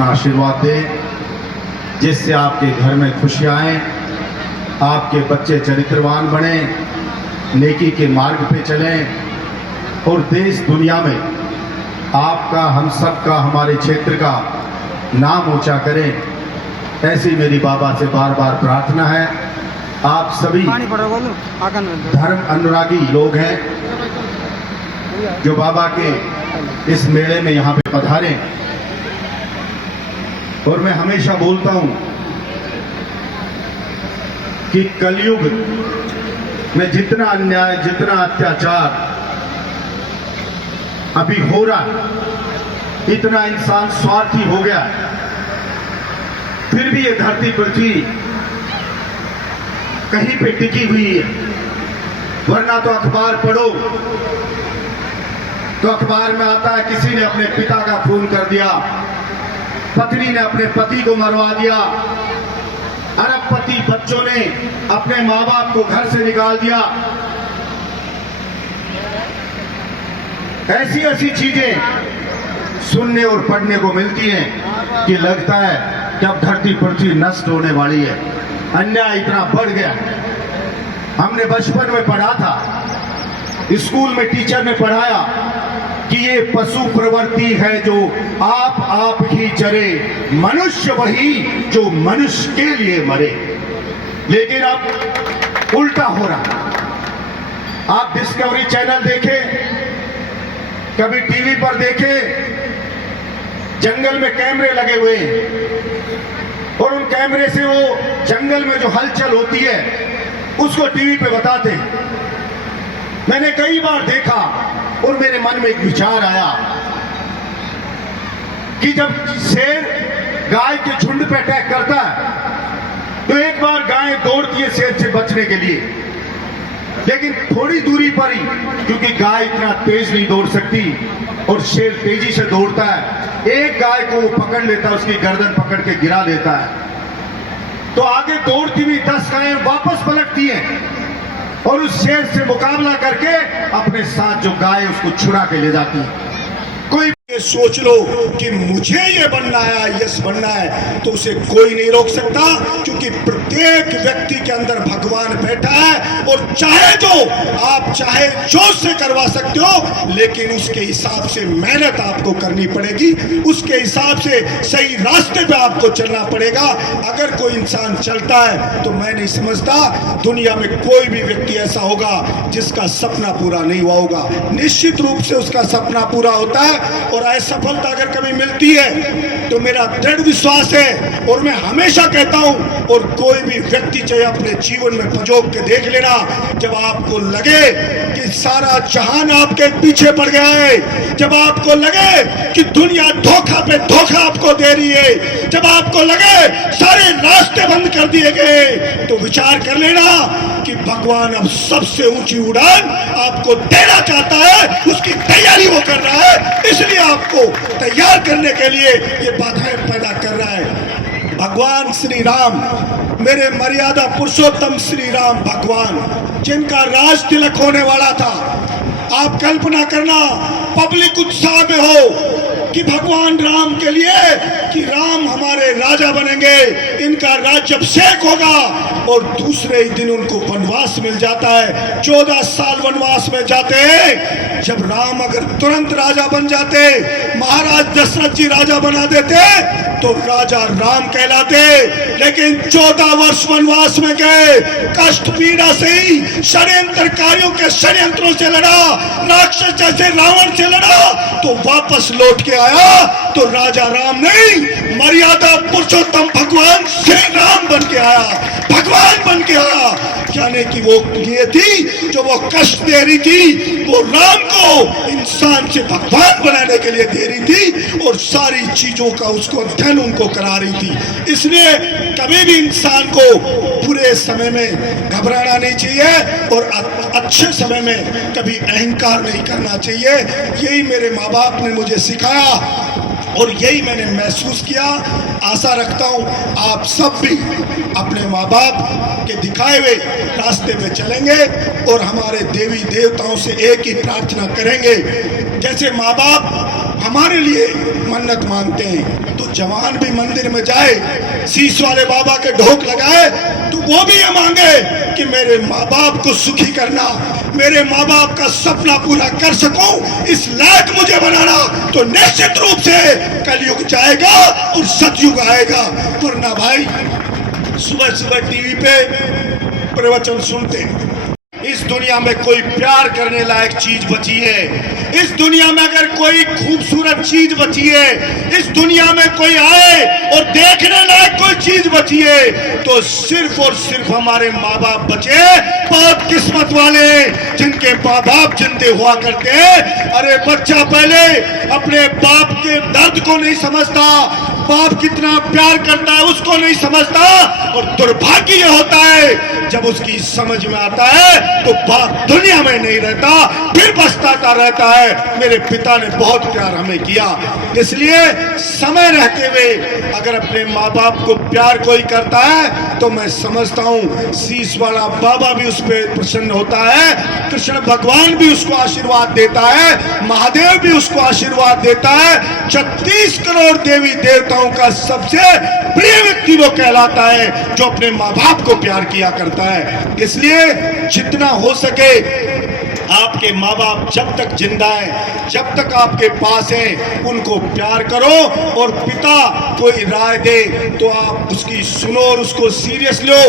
अपना आशीर्वाद दे, जिससे आपके घर में खुशियाँ आएँ, आपके बच्चे चरित्रवान बने, नेकी के मार्ग पे चलें और देश दुनिया में आपका, हम सब का, हमारे क्षेत्र का नाम ऊंचा करें। ऐसी मेरी बाबा से बार बार प्रार्थना है। आप सभी धर्म अनुरागी लोग हैं जो बाबा के इस मेले में यहाँ पे पधारे, और मैं हमेशा बोलता हूँ कि कलयुग में जितना अन्याय, जितना अत्याचार अभी हो रहा है, इतना इंसान स्वार्थी हो गया, फिर भी ये धरती पृथ्वी कहीं पे टिकी हुई है। वरना तो अखबार पढ़ो तो अखबार में आता है किसी ने अपने पिता का खून कर दिया, पत्नी ने अपने पति को मरवा दिया, अरबपति बच्चों ने अपने माँ बाप को घर से निकाल दिया। ऐसी ऐसी चीजें सुनने और पढ़ने को मिलती हैं कि लगता है कि अब धरती पृथ्वी नष्ट होने वाली है। अन्याय इतना बढ़ गया। हमने बचपन में पढ़ा था, स्कूल में टीचर ने पढ़ाया कि ये पशु प्रवृत्ति है जो आप ही चरे, मनुष्य वही जो मनुष्य के लिए मरे। लेकिन अब उल्टा हो रहा। आप डिस्कवरी चैनल देखें, कभी टीवी पर देखें, जंगल में कैमरे लगे हुए हैं और उन कैमरे से वो जंगल में जो हलचल होती है उसको टीवी पे बताते हैं। मैंने कई बार देखा और मेरे मन में एक विचार आया कि जब शेर गाय के झुंड पे अटैक करता है तो एक बार गाय दौड़ती है शेर से बचने के लिए, लेकिन थोड़ी दूरी पर ही, क्योंकि गाय इतना तेज नहीं दौड़ सकती और शेर तेजी से दौड़ता है, एक गाय को वो पकड़ लेता है, उसकी गर्दन पकड़ के गिरा देता है। तो आगे दौड़ती हुई 10 गायें वापस पलटती हैं और उस शेर से मुकाबला करके अपने साथ जो गाय उसको छुड़ा के ले जाती है। कोई सोच लो कि मुझे ये बनना है, आईएएस बनना है, तो उसे कोई नहीं रोक सकता, क्योंकि प्रत्येक व्यक्ति के अंदर भगवान बैठा है। और चाहे जो आप चाहे जो से करवा सकते हो, लेकिन उसके हिसाब से मेहनत आपको करनी पड़ेगी, उसके हिसाब से सही रास्ते पे आपको चलना पड़ेगा। अगर कोई इंसान चलता है तो मैं नहीं समझता दुनिया में कोई भी व्यक्ति ऐसा होगा जिसका सपना पूरा नहीं हुआ होगा। निश्चित रूप से उसका सपना पूरा होता है और असफलता अगर कभी मिलती है तो मेरा दृढ़ विश्वास है, और मैं हमेशा कहता हूं, और कोई भी व्यक्ति चाहे अपने जीवन में पजोक के देख लेना, जब आपको लगे कि सारा जहान आपके पीछे पड़ गया है, जब आपको लगे कि दुनिया धोखा पे धोखा आपको दे रही है, जब आपको लगे सारे रास्ते बंद कर दिए गए, तो विचार कर लेना कि भगवान अब सबसे ऊंची उड़ान आपको देना चाहता है, उसकी तैयारी वो कर रहा है, इसलिए आपको तैयार करने के लिए ये बाधाएं पैदा कर रहा है। भगवान श्री राम, मेरे मर्यादा पुरुषोत्तम श्री राम भगवान, जिनका राज तिलक होने वाला था, आप कल्पना करना पब्लिक उत्साह में हो कि भगवान राम के लिए कि राम हमारे राजा बनेंगे, इनका राज्य अभिषेक होगा, और दूसरे ही दिन उनको वनवास मिल जाता है। 14 साल वनवास में जाते हैं। जब राम अगर तुरंत राजा बन जाते, महाराज दशरथ जी राजा बना देते, तो राजा राम कहलाते। लेकिन 14 वर्ष वनवास में गए, कष्ट पीड़ा से ही षड्यंत्रकारियों के षड्यंत्रों से लड़ा, राक्षस जैसे रावण से लड़ा, तो वापस लौट के आया तो राजा राम नहीं, मर्यादा पुरुषोत्तम भगवान श्री राम बन के आया, भगवान बन के आया। यानी कि वो ये थी जो वो कष्ट दे रही थी, वो राम को इंसान से भगवान बनाने के लिए दे रही थी, और सारी चीजों का उसको अध्ययन उनको करा रही थी। इसलिए कभी भी इंसान को बुरे समय में घबराना नहीं चाहिए और अच्छे समय में कभी अहंकार नहीं करना चाहिए। यही मेरे माँ बाप ने मुझे सिखाया और यही मैंने महसूस किया। आशा रखता हूँ आप सब भी अपने माँ बाप के दिखाए हुए रास्ते पे चलेंगे और हमारे देवी देवताओं से एक ही प्रार्थना करेंगे, जैसे माँ बाप हमारे लिए मन्नत मांगते हैं, तो जवान भी मंदिर में जाए, शीश वाले बाबा के ढोक लगाए, तो वो भी ये मांगे कि मेरे माँ बाप को सुखी करना, मेरे माँ बाप का सपना पूरा कर सकूं, इस लायक मुझे बनाना। तो निश्चित रूप से कलयुग जाएगा और सतयुग आएगा। वरना भाई सुबह सुबह टीवी पे प्रवचन सुनते हैं, इस दुनिया में कोई प्यार करने लायक चीज बची है, इस दुनिया में अगर कोई खूबसूरत चीज बची है, इस दुनिया में कोई आए और देखने लायक कोई चीज बची है, तो सिर्फ और सिर्फ हमारे माँ बाप बचे। बहुत किस्मत वाले जिनके माँ बाप जिंदे हुआ करते हैं। अरे बच्चा पहले अपने बाप के दर्द को नहीं समझता, बाप कितना प्यार करता है उसको नहीं समझता, और दुर्भाग्य ये होता है जब उसकी समझ में आता है तो बाप दुनिया में नहीं रहता, फिर पछताता रहता है। मेरे पिता ने बहुत प्यार हमें किया, इसलिए समय रहते हुए अगर अपने माँ बाप को प्यार कोई करता है तो मैं समझता हूँ शीश वाला बाबा भी उस पर प्रसन्न होता है, कृष्ण भगवान भी उसको आशीर्वाद देता है, महादेव भी उसको आशीर्वाद देता है। 36 करोड़ देवी देवताओं का सबसे प्रिय व्यक्ति वो कहलाता है जो अपने माँ बाप को प्यार किया करता है। इसलिए जितना हो सके आपके माँ बाप जब तक जिंदा है, जब तक आपके पास है, उनको प्यार करो। और पिता कोई राय दे तो आप उसकी सुनो और उसको सीरियस लो।